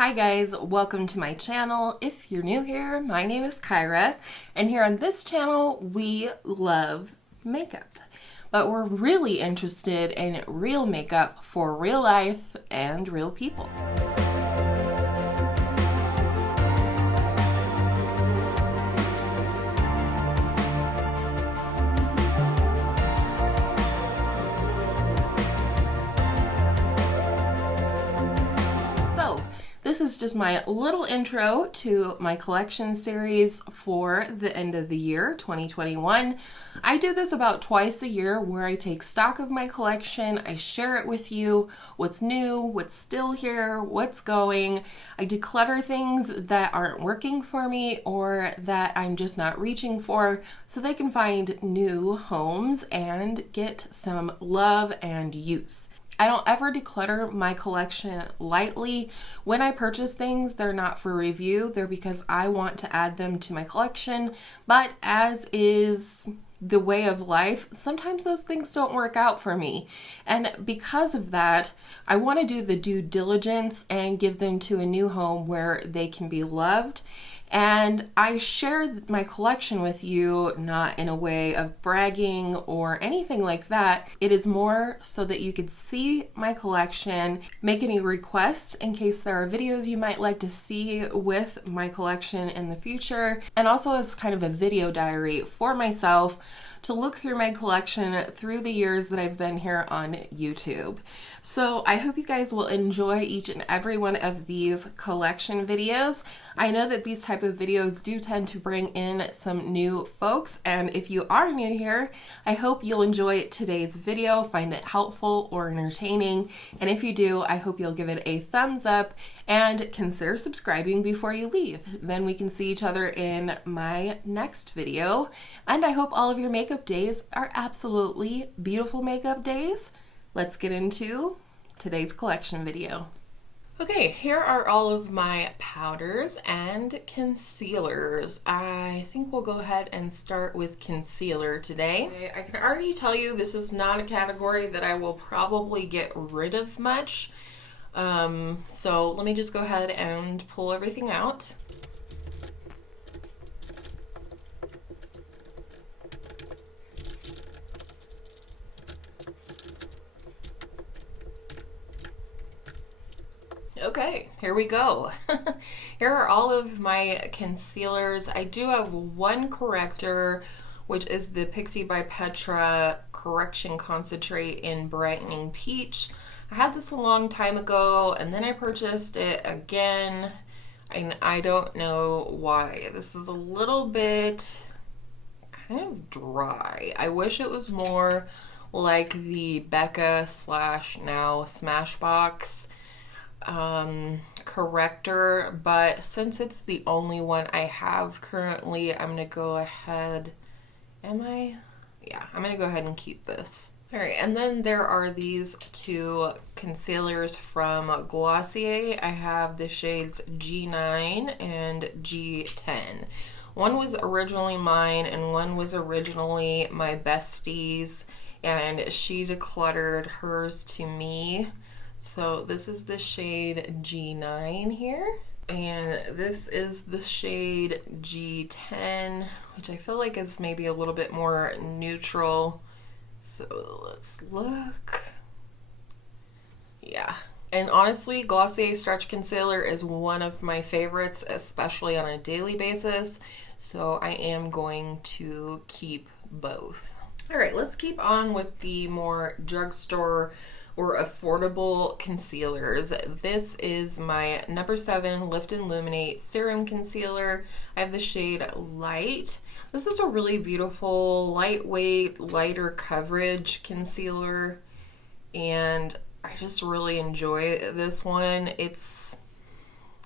Hi guys, welcome to my channel. If you're new here, my name is Kyra, and here on this channel we love makeup. But we're really interested in real makeup for real life and real people. This is just my little intro to my collection series for the end of the year, 2021. I do this about twice a year where I take stock of my collection, I share it with you, what's new, what's still here, what's going. I declutter things that aren't working for me or that I'm just not reaching for so they can find new homes and get some love and use. I don't ever declutter my collection lightly. When I purchase things, they're not for review. They're because I want to add them to my collection. But as is the way of life, sometimes those things don't work out for me. And because of that, I want to do the due diligence and give them to a new home where they can be loved. And I share my collection with you not in a way of bragging or anything like that. It is more so that you could see my collection, make any requests in case there are videos you might like to see with my collection in the future, and also as kind of a video diary for myself to look through my collection through the years that I've been here on YouTube. So I hope you guys will enjoy each and every one of these collection videos. I know that these type of videos do tend to bring in some new folks, and if you are new here, I hope you'll enjoy today's video, find it helpful or entertaining, and if you do, I hope you'll give it a thumbs up and consider subscribing before you leave. Then we can see each other in my next video, and I hope all of your makeup days are absolutely beautiful makeup days. Let's get into today's collection video. Okay, here are all of my powders and concealers. I think we'll go ahead and start with concealer today. I can already tell you this is not a category that I will probably get rid of much. So let me just go ahead and pull everything out. Okay, here we go. Here are all of my concealers. I do have one corrector, which is the Pixi by Petra Correction Concentrate in Brightening Peach. I had this a long time ago, and then I purchased it again, and I don't know why. This is a little bit kind of dry. I wish it was more like the Becca / now Smashbox corrector, but since it's the only one I have currently, I'm gonna go ahead. I'm gonna go ahead and keep this. All right, and then there are these two concealers from Glossier. I have the shades G9 and G10. One was originally mine and one was originally my bestie's, and she decluttered hers to me. So this is the shade G9 here, and this is the shade G10, which I feel like is maybe a little bit more neutral. So let's look. Yeah. And honestly, Glossier Stretch Concealer is one of my favorites, especially on a daily basis. So I am going to keep both. All right, let's keep on with the more drugstore or affordable concealers. This is my number 7 Lift and Luminate Serum Concealer. I have the shade Light. This is a really beautiful, lightweight, lighter coverage concealer, and I just really enjoy this one. It's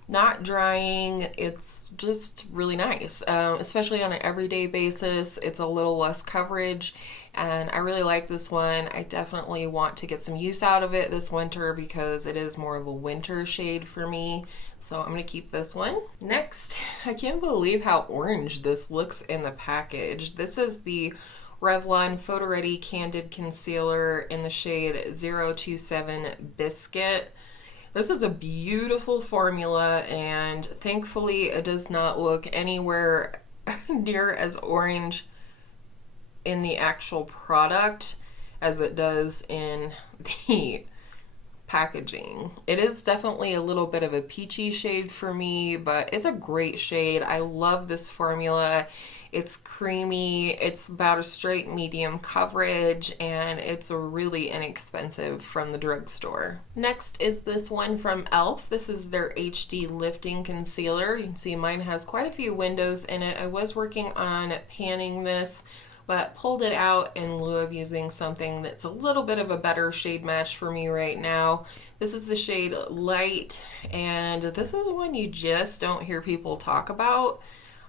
not drying, it's just really nice, especially on an everyday basis. It's a little less coverage, and I really like this one. I definitely want to get some use out of it this winter because it is more of a winter shade for me. So I'm going to keep this one. Next, I can't believe how orange this looks in the package. This is the Revlon PhotoReady Candid Concealer in the shade 027 Biscuit. This is a beautiful formula, and thankfully it does not look anywhere near as orange in the actual product as it does in the packaging. It is definitely a little bit of a peachy shade for me, but it's a great shade. I love this formula. It's creamy, it's about a straight medium coverage, and it's really inexpensive from the drugstore. Next is this one from e.l.f. This is their HD Lifting Concealer. You can see mine has quite a few windows in it. I was working on panning this, but pulled it out in lieu of using something that's a little bit of a better shade match for me right now. This is the shade Light, and this is one you just don't hear people talk about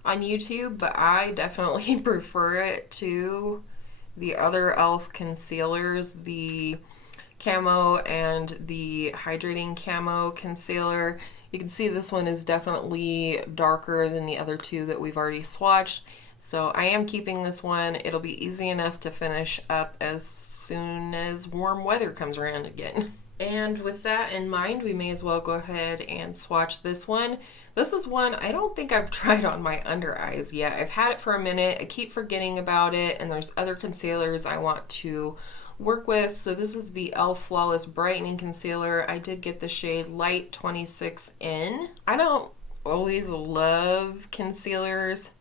on YouTube, but I definitely prefer it to the other e.l.f. concealers, the Camo and the Hydrating Camo Concealer. You can see this one is definitely darker than the other two that we've already swatched. So I am keeping this one. It'll be easy enough to finish up as soon as warm weather comes around again. And with that in mind, we may as well go ahead and swatch this one. This is one I don't think I've tried on my under eyes yet. I've had it for a minute. I keep forgetting about it, and there's other concealers I want to work with. So this is the e.l.f. Flawless Brightening Concealer. I did get the shade Light 26N. I don't always love concealers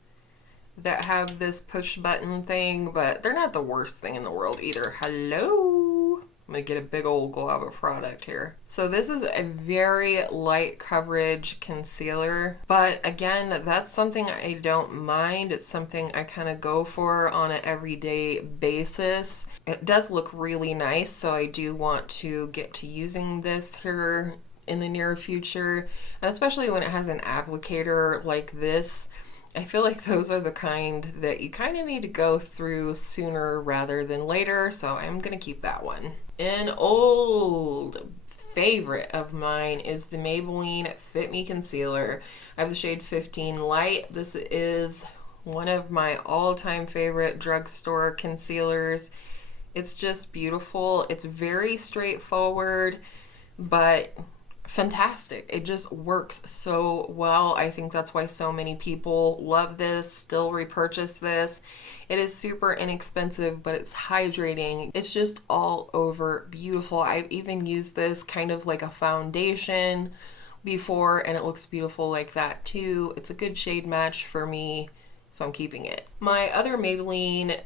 that have this push button thing, but they're not the worst thing in the world either. Hello! I'm gonna get a big old glob of product here. So this is a very light coverage concealer, but again, that's something I don't mind. It's something I kind of go for on an everyday basis. It does look really nice, so I do want to get to using this here in the near future, and especially when it has an applicator like this. I feel like those are the kind that you kind of need to go through sooner rather than later, so I'm going to keep that one. An old favorite of mine is the Maybelline Fit Me Concealer. I have the shade 15 Light. This is one of my all-time favorite drugstore concealers. It's just beautiful. It's very straightforward, but fantastic. It just works so well. I think that's why so many people love this, still repurchase this. It is super inexpensive, but it's hydrating. It's just all over beautiful. I've even used this kind of like a foundation before, and it looks beautiful like that too. It's a good shade match for me, so I'm keeping it. My other Maybelline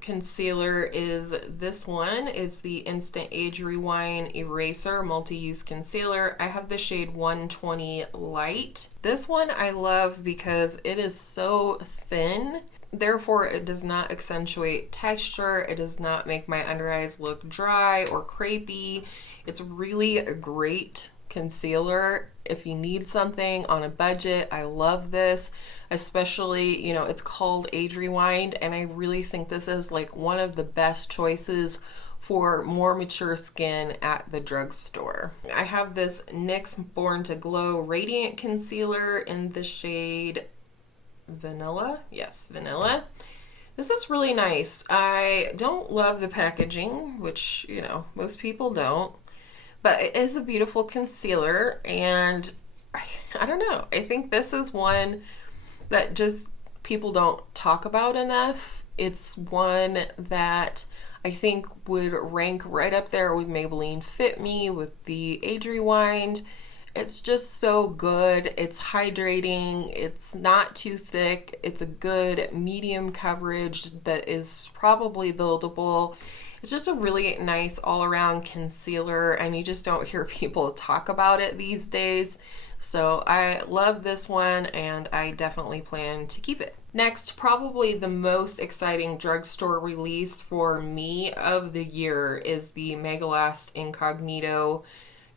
concealer is this one, is the Instant Age Rewind Eraser Multi-Use Concealer. I have the shade 120 Light. This one I love because it is so thin, therefore it does not accentuate texture. It does not make my under eyes look dry or crepey. It's really a great concealer if you need something on a budget. I love this, especially, you know, it's called Age Rewind, and I really think this is like one of the best choices for more mature skin at the drugstore. I have this NYX Born to Glow Radiant Concealer in the shade Vanilla. Yes, Vanilla. This is really nice. I don't love the packaging, which, you know, most people don't. But it is a beautiful concealer, and I don't know. I think this is one that just people don't talk about enough. It's one that I think would rank right up there with Maybelline Fit Me, with the Age Rewind. It's just so good. It's hydrating. It's not too thick. It's a good medium coverage that is probably buildable. It's just a really nice all-around concealer, and you just don't hear people talk about it these days. So I love this one, and I definitely plan to keep it. Next, probably the most exciting drugstore release for me of the year is the McGrath Incognito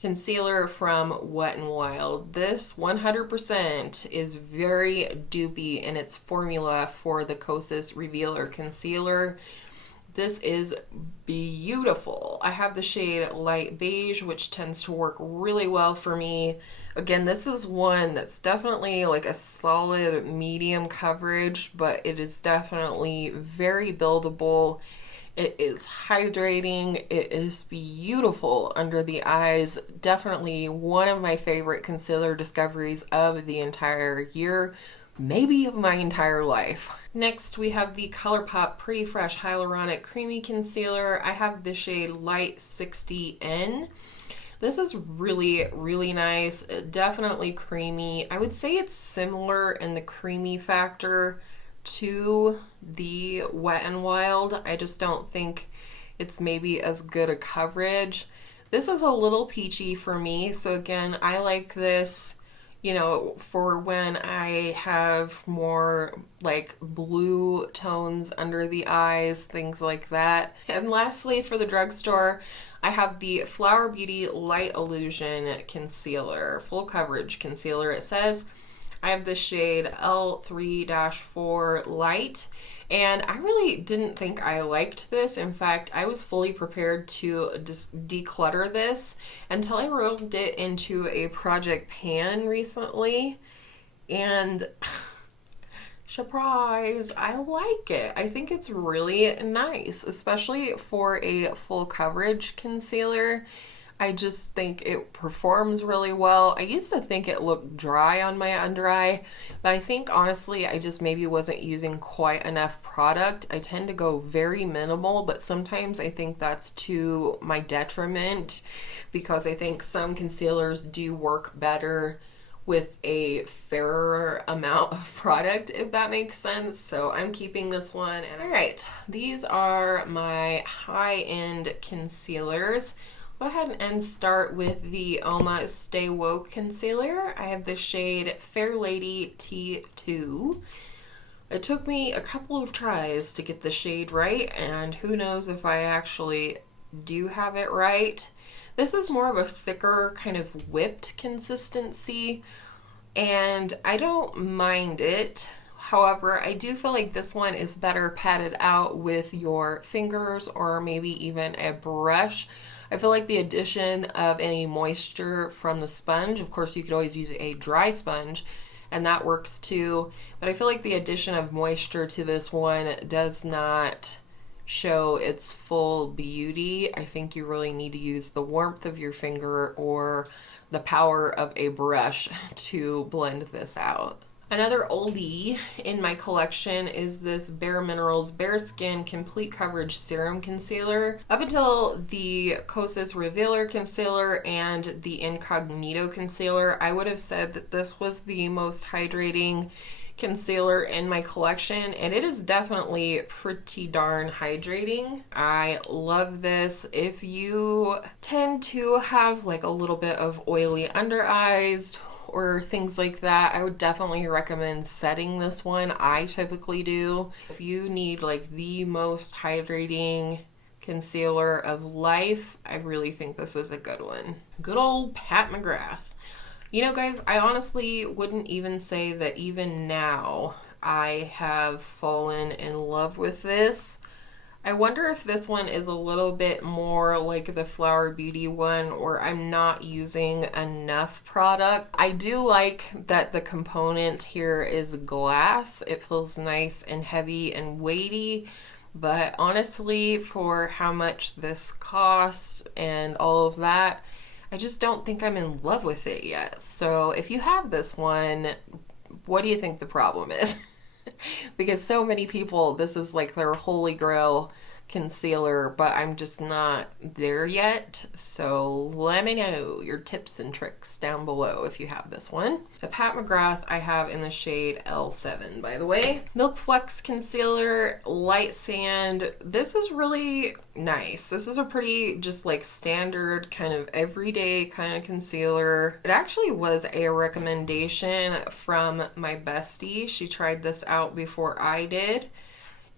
concealer from Wet n Wild. This 100% is very dupey in its formula for the Kosas Revealer Concealer. This is beautiful. I have the shade Light Beige, which tends to work really well for me. Again, this is one that's definitely like a solid medium coverage, but it is definitely very buildable. It is hydrating. It is beautiful under the eyes. Definitely one of my favorite concealer discoveries of the entire year, maybe of my entire life. Next, we have the ColourPop Pretty Fresh Hyaluronic Creamy Concealer. I have the shade Light 60N. This is really, really nice. Definitely creamy. I would say it's similar in the creamy factor to the Wet n Wild. I just don't think it's maybe as good a coverage. This is a little peachy for me. So again, I like this, you know, for when I have more like blue tones under the eyes, things like that. And lastly, for the drugstore, I have the Flower Beauty Light Illusion Concealer, full coverage concealer it says. I have the shade L3-4 Light, and I really didn't think I liked this. In fact, I was fully prepared to just declutter this until I rolled it into a project pan recently, and surprise, I like it. I think it's really nice, especially for a full coverage concealer. I just think it performs really well. I used to think it looked dry on my under eye, but I think honestly I just maybe wasn't using quite enough product. I tend to go very minimal, but sometimes I think that's to my detriment because I think some concealers do work better with a fairer amount of product, if that makes sense. So I'm keeping this one. And all right, these are my high-end concealers. Go ahead and start with the Oma Stay Woke Concealer. I have the shade Fair Lady T2. It took me a couple of tries to get the shade right, and who knows if I actually do have it right. This is more of a thicker kind of whipped consistency, and I don't mind it. However, I do feel like this one is better patted out with your fingers or maybe even a brush. I feel like the addition of any moisture from the sponge, of course you could always use a dry sponge and that works too, but I feel like the addition of moisture to this one does not show its full beauty. I think you really need to use the warmth of your finger or the power of a brush to blend this out. Another oldie in my collection is this Bare Minerals Bare Skin Complete Coverage Serum Concealer. Up until the Kosas Revealer Concealer and the Incognito Concealer, I would have said that this was the most hydrating concealer in my collection, and it is definitely pretty darn hydrating. I love this. If you tend to have like a little bit of oily under eyes or things like that, I would definitely recommend setting this one. I typically do. If you need like the most hydrating concealer of life, I really think this is a good one. Good old Pat McGrath. You know guys, I honestly wouldn't even say that even now I have fallen in love with this. I wonder if this one is a little bit more like the Flower Beauty one, or I'm not using enough product. I do like that the component here is glass. It feels nice and heavy and weighty, but honestly, for how much this costs and all of that, I just don't think I'm in love with it yet. So if you have this one, what do you think the problem is? Because so many people, this is like their holy grail concealer, but I'm just not there yet. So let me know your tips and tricks down below if you have this one. The Pat McGrath I have in the shade L7, by the way. Milk Flux Concealer, Light Sand. This is really nice. This is a pretty just like standard kind of everyday kind of concealer. It actually was a recommendation from my bestie. She tried this out before I did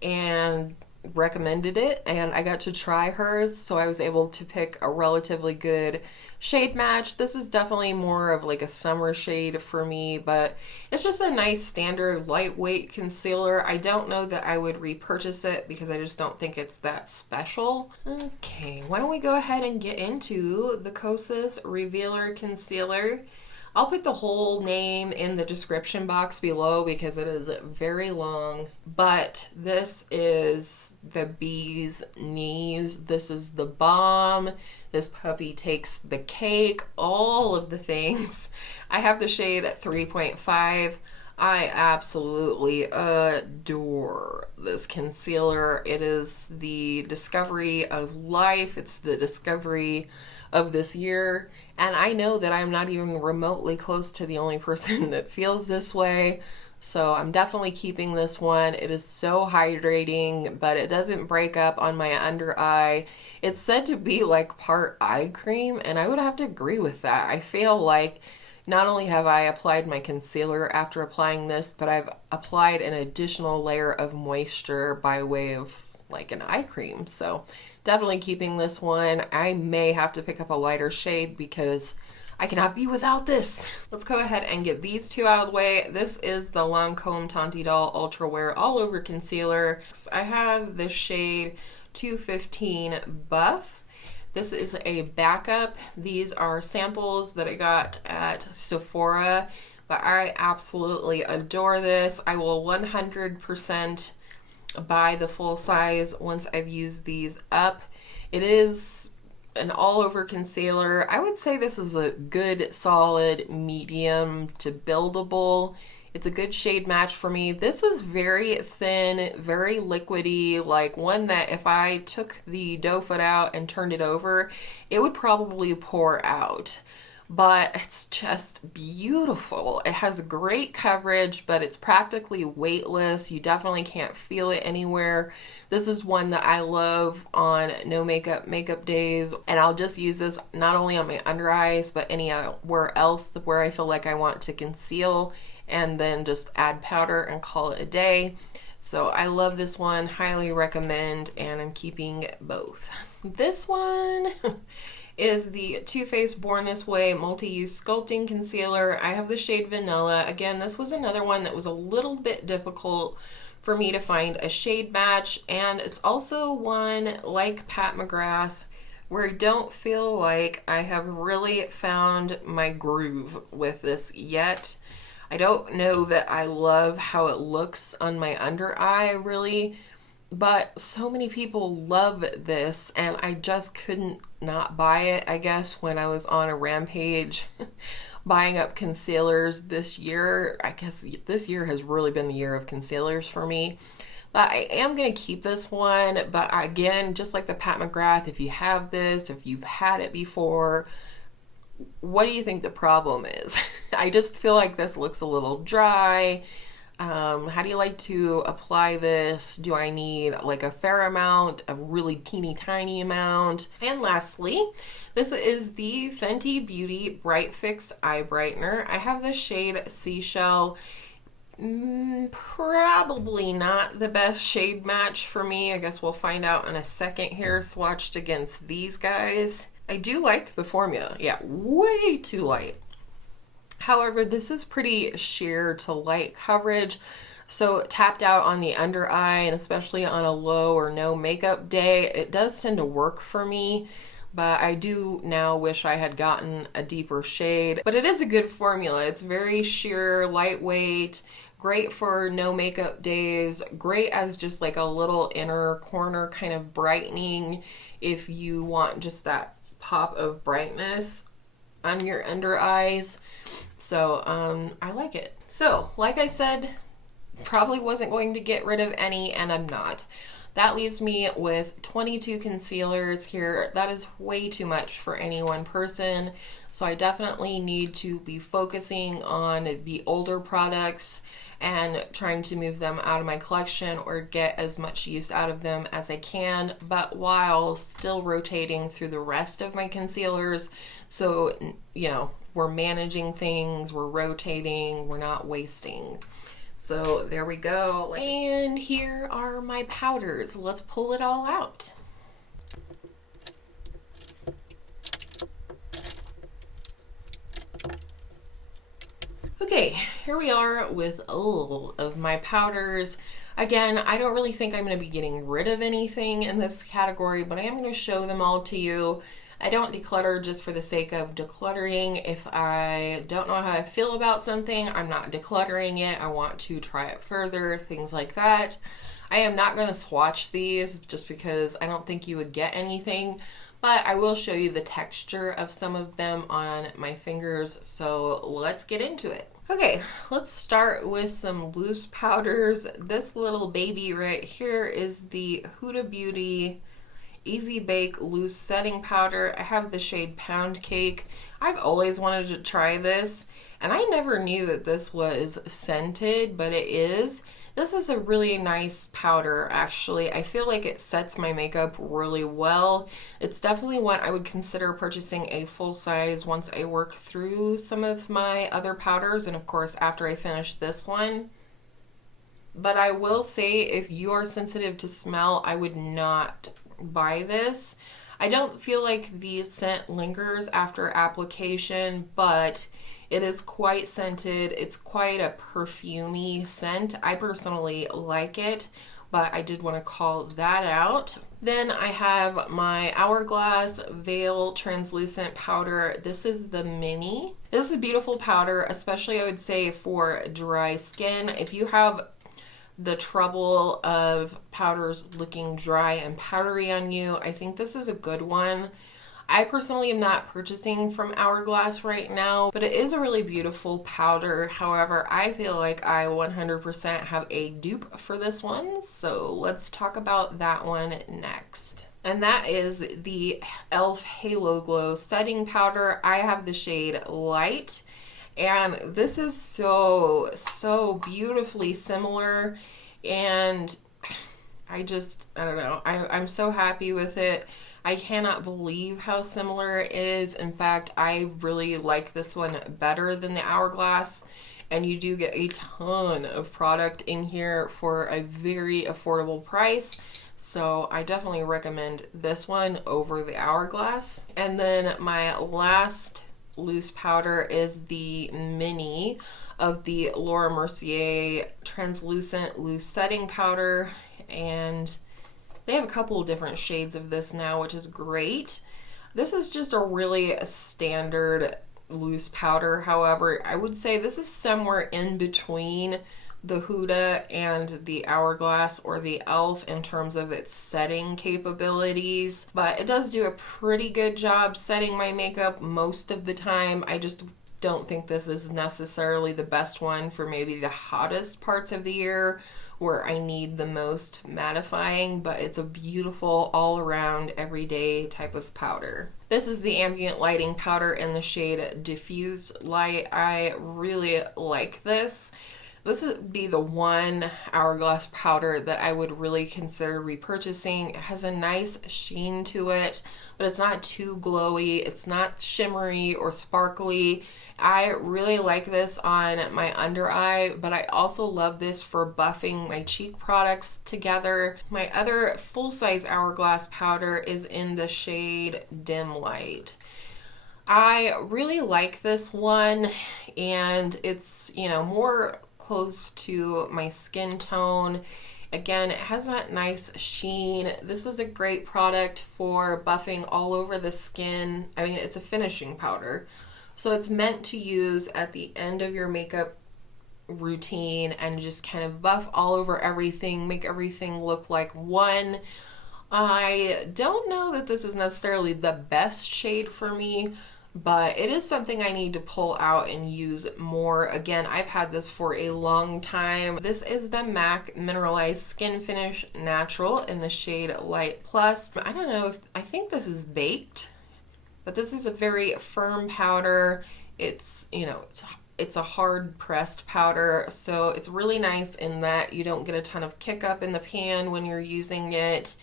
and recommended it, and I got to try hers, so I was able to pick a relatively good shade match. This is definitely more of like a summer shade for me, but it's just a nice standard lightweight concealer. I don't know that I would repurchase it because I just don't think it's that special. Okay, why don't we go ahead and get into the Kosas Revealer Concealer. I'll put the whole name in the description box below because it is very long, but this is the bee's knees. This is the bomb. This puppy takes the cake, all of the things. I have the shade 3.5. I absolutely adore this concealer. It is the discovery of life. It's the discovery of this year. And I know that I'm not even remotely close to the only person that feels this way. So I'm definitely keeping this one. It is so hydrating, but it doesn't break up on my under eye. It's said to be like part eye cream, and I would have to agree with that. I feel like not only have I applied my concealer after applying this, but I've applied an additional layer of moisture by way of like an eye cream. So definitely keeping this one. I may have to pick up a lighter shade because I cannot be without this. Let's go ahead and get these two out of the way. This is the Lancome Tanti Doll Ultra Wear All Over Concealer. I have the shade 215 Buff. This is a backup. These are samples that I got at Sephora, but I absolutely adore this. I will 100% buy the full size once I've used these up. It is an all-over concealer. I would say this is a good, solid, medium to buildable. It's a good shade match for me. This is very thin, very liquidy, like one that if I took the doe foot out and turned it over, it would probably pour out. But it's just beautiful. It has great coverage, but it's practically weightless. You definitely can't feel it anywhere. This is one that I love on no makeup days, and I'll just use this not only on my under eyes, but anywhere else where I feel like I want to conceal, and then just add powder and call it a day. So I love this one, highly recommend, and I'm keeping both. This one is the Too Faced Born This Way Multi-Use Sculpting Concealer. I have the shade Vanilla. Again, this was another one that was a little bit difficult for me to find a shade match, and it's also one like Pat McGrath where I don't feel like I have really found my groove with this yet. I don't know that I love how it looks on my under eye really, but so many people love this and I just couldn't not buy it, I guess, when I was on a rampage buying up concealers this year. I guess this year has really been the year of concealers for me. But I am going to keep this one. But again, just like the Pat McGrath, if you have this, if you've had it before, what do you think the problem is? I just feel like this looks a little dry. How do you like to apply this? Do I need like a fair amount, a really teeny tiny amount? And lastly, this is the Fenty Beauty Bright Fix Eye Brightener. I have the shade Seashell. Probably not the best shade match for me. I guess we'll find out in a second here, swatched against these guys. I do like the formula. Yeah, way too light. However, this is pretty sheer to light coverage, so tapped out on the under eye, and especially on a low or no makeup day, it does tend to work for me, but I do now wish I had gotten a deeper shade. But it is a good formula. It's very sheer, lightweight, great for no makeup days, great as just like a little inner corner kind of brightening if you want just that pop of brightness on your under eyes. So I like it. So like I said, probably wasn't going to get rid of any, and I'm not. That leaves me with 22 concealers here. That is way too much for any one person. So I definitely need to be focusing on the older products and trying to move them out of my collection or get as much use out of them as I can, but while still rotating through the rest of my concealers. So, you know, we're managing things, we're rotating, we're not wasting. So there we go. And here are my powders. Let's pull it all out. Okay, here we are with all of my powders. Again, I don't really think I'm going to be getting rid of anything in this category, but I am going to show them all to you. I don't declutter just for the sake of decluttering. If I don't know how I feel about something, I'm not decluttering it. I want to try it further, things like that. I am not going to swatch these just because I don't think you would get anything, but I will show you the texture of some of them on my fingers, so let's get into it. Okay, let's start with some loose powders. This little baby right here is the Huda Beauty Easy Bake Loose Setting Powder. I have the shade Pound Cake. I've always wanted to try this, and I never knew that this was scented, but it is. This is a really nice powder, actually. I feel like it sets my makeup really well. It's definitely one I would consider purchasing a full size once I work through some of my other powders, and of course after I finish this one. But I will say, if you are sensitive to smell, I would not buy this. I don't feel like the scent lingers after application, but it is quite scented. It's quite a perfumey scent. I personally like it, but I did want to call that out. Then I have my Hourglass Veil Translucent Powder. This is the mini. This is a beautiful powder, especially I would say for dry skin. If you have the trouble of powders looking dry and powdery on you, I think this is a good one. I personally am not purchasing from Hourglass right now, but it is a really beautiful powder. However, I feel like I 100% have a dupe for this one, so let's talk about that one next. And that is the e.l.f. Halo Glow Setting Powder. I have the shade Light, and this is so beautifully similar, and I don't know, I'm so happy with it. I cannot believe how similar it is. In fact, I really like this one better than the Hourglass, and you do get a ton of product in here for a very affordable price. So I definitely recommend this one over the Hourglass. And then my last loose powder is the mini of the Laura Mercier Translucent Loose Setting Powder, and they have a couple of different shades of this now, which is great. This is just a really standard loose powder. However, I would say this is somewhere in between the Huda and the Hourglass or the e.l.f. in terms of its setting capabilities. But it does do a pretty good job setting my makeup most of the time. I just don't think this is necessarily the best one for maybe the hottest parts of the year where I need the most mattifying, but it's a beautiful all-around everyday type of powder. This is the Ambient Lighting Powder in the shade Diffuse Light. I really like this. This would be the one Hourglass powder that I would really consider repurchasing. It has a nice sheen to it, but it's not too glowy. It's not shimmery or sparkly. I really like this on my under eye, but I also love this for buffing my cheek products together. My other full-size Hourglass powder is in the shade Dim Light. I really like this one, and it's, you know, more close to my skin tone. Again, it has that nice sheen. This is a great product for buffing all over the skin. I mean, it's a finishing powder, so it's meant to use at the end of your makeup routine and just kind of buff all over everything, make everything look like one. I don't know that this is necessarily the best shade for me, but it is something I need to pull out and use more. Again, I've had this for a long time. This is the MAC Mineralized Skin Finish Natural in the shade Light Plus. I don't know if, I think this is baked, but this is a very firm powder. It's, you know, it's a hard pressed powder, so it's really nice in that you don't get a ton of kick up in the pan when you're using it.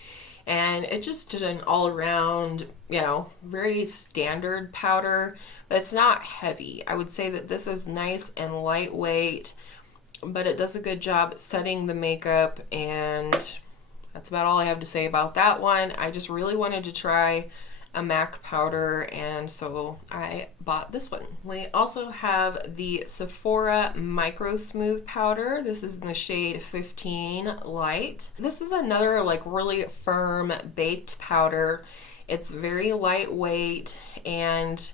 And it just did an all-around, you know, very standard powder, but it's not heavy. I would say that this is nice and lightweight, but it does a good job setting the makeup, and that's about all I have to say about that one. I just really wanted to try a MAC powder, and so I bought this one. We also have the Sephora Micro Smooth Powder. This is in the shade 15 Light. This is another like really firm baked powder, It's very lightweight, and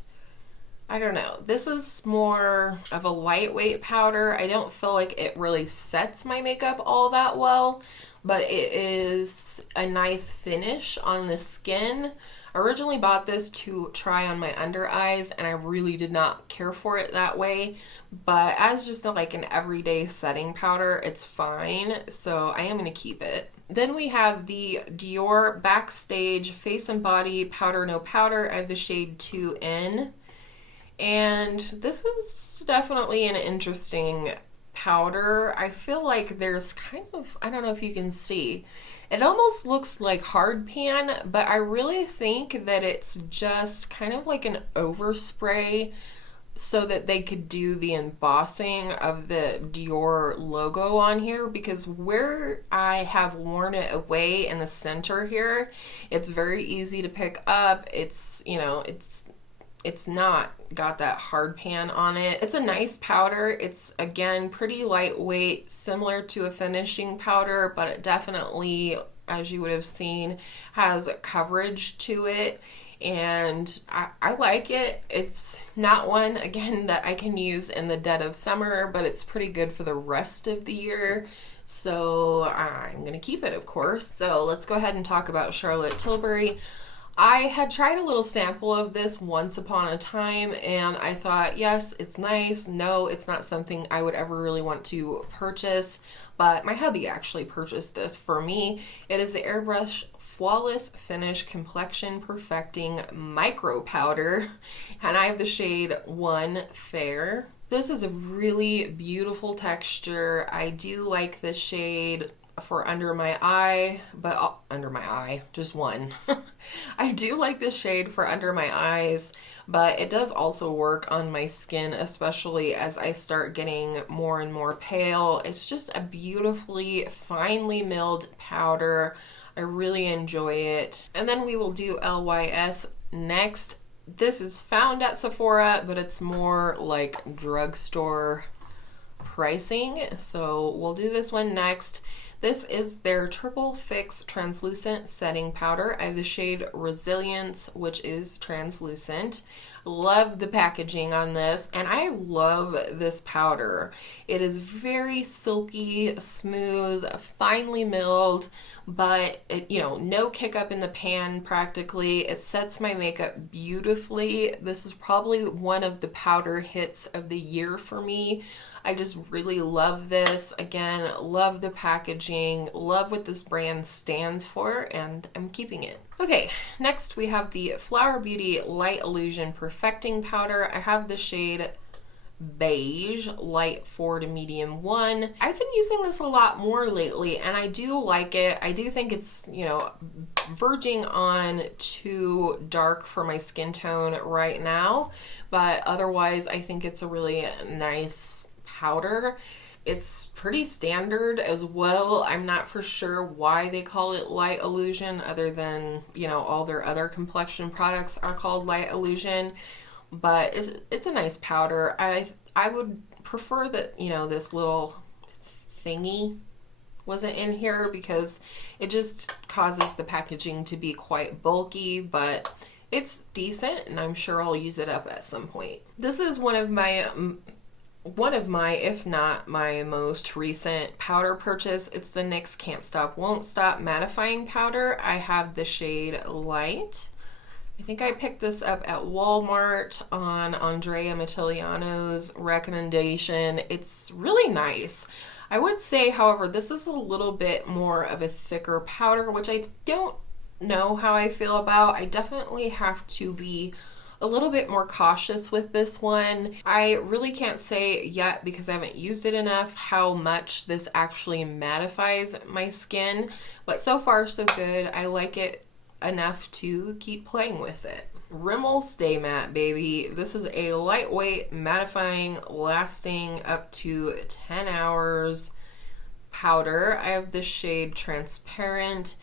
I don't know, this is more of a lightweight powder. I don't feel like it really sets my makeup all that well, but it is a nice finish on the skin. I originally bought this to try on my under eyes, and I really did not care for it that way, but as just like an everyday setting powder, it's fine, so I am going to keep it. Then we have the Dior Backstage Face and Body Powder No Powder. I have the shade 2N. And this is definitely an interesting powder. I feel like there's kind of, I don't know if you can see, it almost looks like hard pan, but I really think that it's just kind of like an overspray so that they could do the embossing of the Dior logo on here, because where I have worn it away in the center here, it's very easy to pick up. It's, you know, it's not got that hard pan on it. It's a nice powder. It's, again, pretty lightweight, similar to a finishing powder, but it definitely, as you would have seen, has coverage to it, and I like it. It's not one, again, that I can use in the dead of summer, but it's pretty good for the rest of the year, so I'm gonna keep it, of course. So let's go ahead and talk about Charlotte Tilbury. I had tried a little sample of this once upon a time, and I thought, yes, it's nice. No, it's not something I would ever really want to purchase, but my hubby actually purchased this for me. It is the Airbrush Flawless Finish Complexion Perfecting Micro Powder, and I have the shade 1 Fair. This is a really beautiful texture. I do like the shade for under my eye, but under my eye, just one. I do like this shade for under my eyes, but it does also work on my skin, especially as I start getting more and more pale. It's just a beautifully finely milled powder. I really enjoy it. And then we will do LYS next. This is found at Sephora, but it's more like drugstore pricing, so we'll do this one next. This is their Triple Fix Translucent Setting Powder. I have the shade Resilience, which is translucent. Love the packaging on this, and I love this powder. It is very silky, smooth, finely milled, but it, you know, no kick up in the pan practically. It sets my makeup beautifully. This is probably one of the powder hits of the year for me. I just really love this. Again, love the packaging, love what this brand stands for, and I'm keeping it. Okay, next we have the Flower Beauty Light Illusion Perfecting Powder. I have the shade Beige, Light 4 to Medium 1. I've been using this a lot more lately, and I do like it. I do think it's, you know, verging on too dark for my skin tone right now, but otherwise I think it's a really nice powder. It's pretty standard as well. I'm not for sure why they call it Light Illusion, other than, you know, all their other complexion products are called Light Illusion, but it's a nice powder. I would prefer that, you know, this little thingy wasn't in here, because it just causes the packaging to be quite bulky, but it's decent, and I'm sure I'll use it up at some point. This is one of my, if not my most recent powder purchase. It's the NYX Can't Stop Won't Stop Mattifying Powder. I have the shade Light. I think I picked this up at Walmart on Andrea Mattiliano's recommendation. It's really nice. I would say, however, this is a little bit more of a thicker powder, which I don't know how I feel about. I definitely have to be a little bit more cautious with this one. I really can't say yet, because I haven't used it enough, how much this actually mattifies my skin, but so far so good. I like it enough to keep playing with it. Rimmel Stay Matte, baby. This is a lightweight, mattifying, lasting up to 10 hours powder. I have the shade Transparent.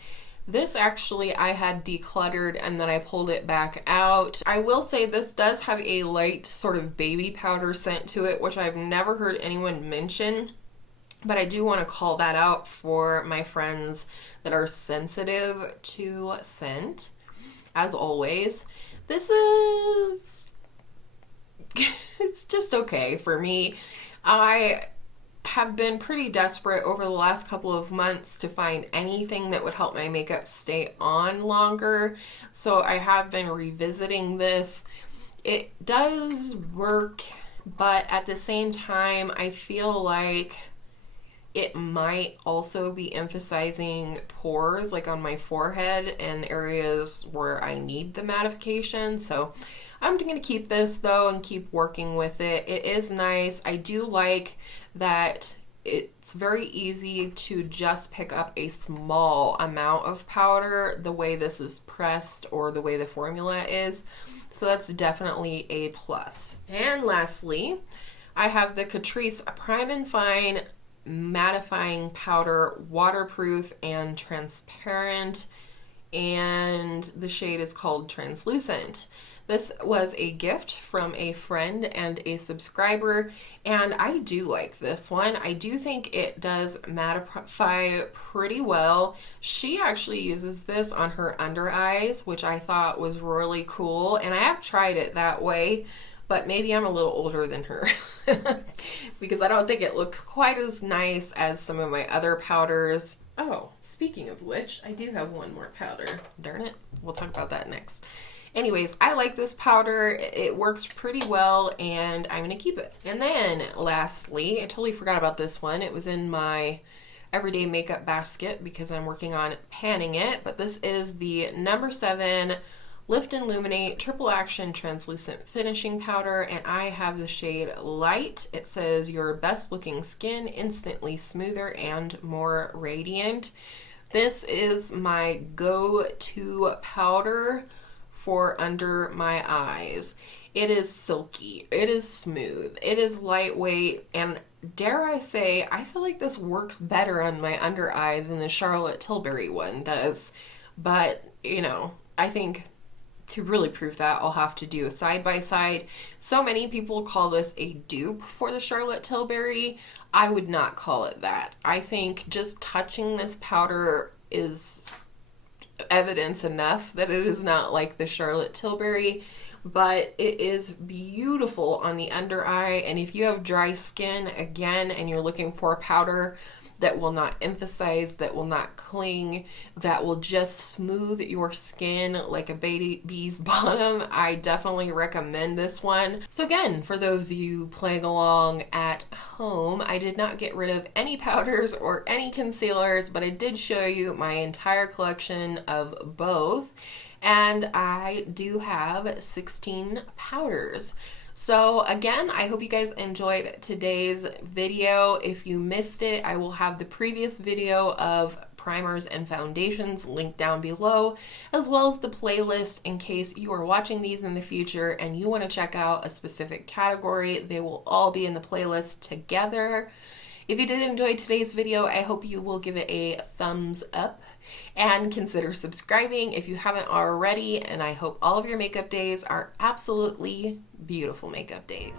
This actually I had decluttered and then I pulled it back out. I will say this does have a light sort of baby powder scent to it, which I've never heard anyone mention, but I do want to call that out for my friends that are sensitive to scent. as always. This is, it's just okay for me. I have been pretty desperate over the last couple of months to find anything that would help my makeup stay on longer. So I have been revisiting this. It does work, but at the same time, I feel like it might also be emphasizing pores, like on my forehead and areas where I need the mattification. So I'm going to keep this though and keep working with it. It is nice. I do like that it's very easy to just pick up a small amount of powder the way this is pressed or the way the formula is. So that's definitely a plus. And lastly, I have the Catrice Prime and Fine Mattifying Powder, waterproof and transparent, and the shade is called Translucent. This was a gift from a friend and a subscriber, and I do like this one. I do think it does mattify pretty well. She actually uses this on her under eyes, which I thought was really cool, and I have tried it that way, but maybe I'm a little older than her because I don't think it looks quite as nice as some of my other powders. Oh, speaking of which, I do have one more powder. Darn it. We'll talk about that next. Anyways, I like this powder. It works pretty well, and I'm going to keep it. And then, lastly, I totally forgot about this one. It was in my everyday makeup basket because I'm working on panning it, but this is the number 7 Lift and Luminate Triple Action Translucent Finishing Powder, and I have the shade Light. It says, your best looking skin, instantly smoother and more radiant. This is my go-to powder for under my eyes. It is silky, it is smooth, it is lightweight, and dare I say, I feel like this works better on my under eye than the Charlotte Tilbury one does. But, you know, I think to really prove that, I'll have to do a side-by-side. So many people call this a dupe for the Charlotte Tilbury. I would not call it that. I think just touching this powder is evidence enough that it is not like the Charlotte Tilbury, but it is beautiful on the under eye. And if you have dry skin, again, and you're looking for a powder that will not emphasize, that will not cling, that will just smooth your skin like a baby's bottom, I definitely recommend this one. So again, for those of you playing along at home, I did not get rid of any powders or any concealers, but I did show you my entire collection of both, and I do have 16 powders. So again, I hope you guys enjoyed today's video. If you missed it, I will have the previous video of primers and foundations linked down below, as well as the playlist in case you are watching these in the future and you want to check out a specific category. They will all be in the playlist together. If you did enjoy today's video, I hope you will give it a thumbs up and consider subscribing if you haven't already, and I hope all of your makeup days are absolutely beautiful makeup days.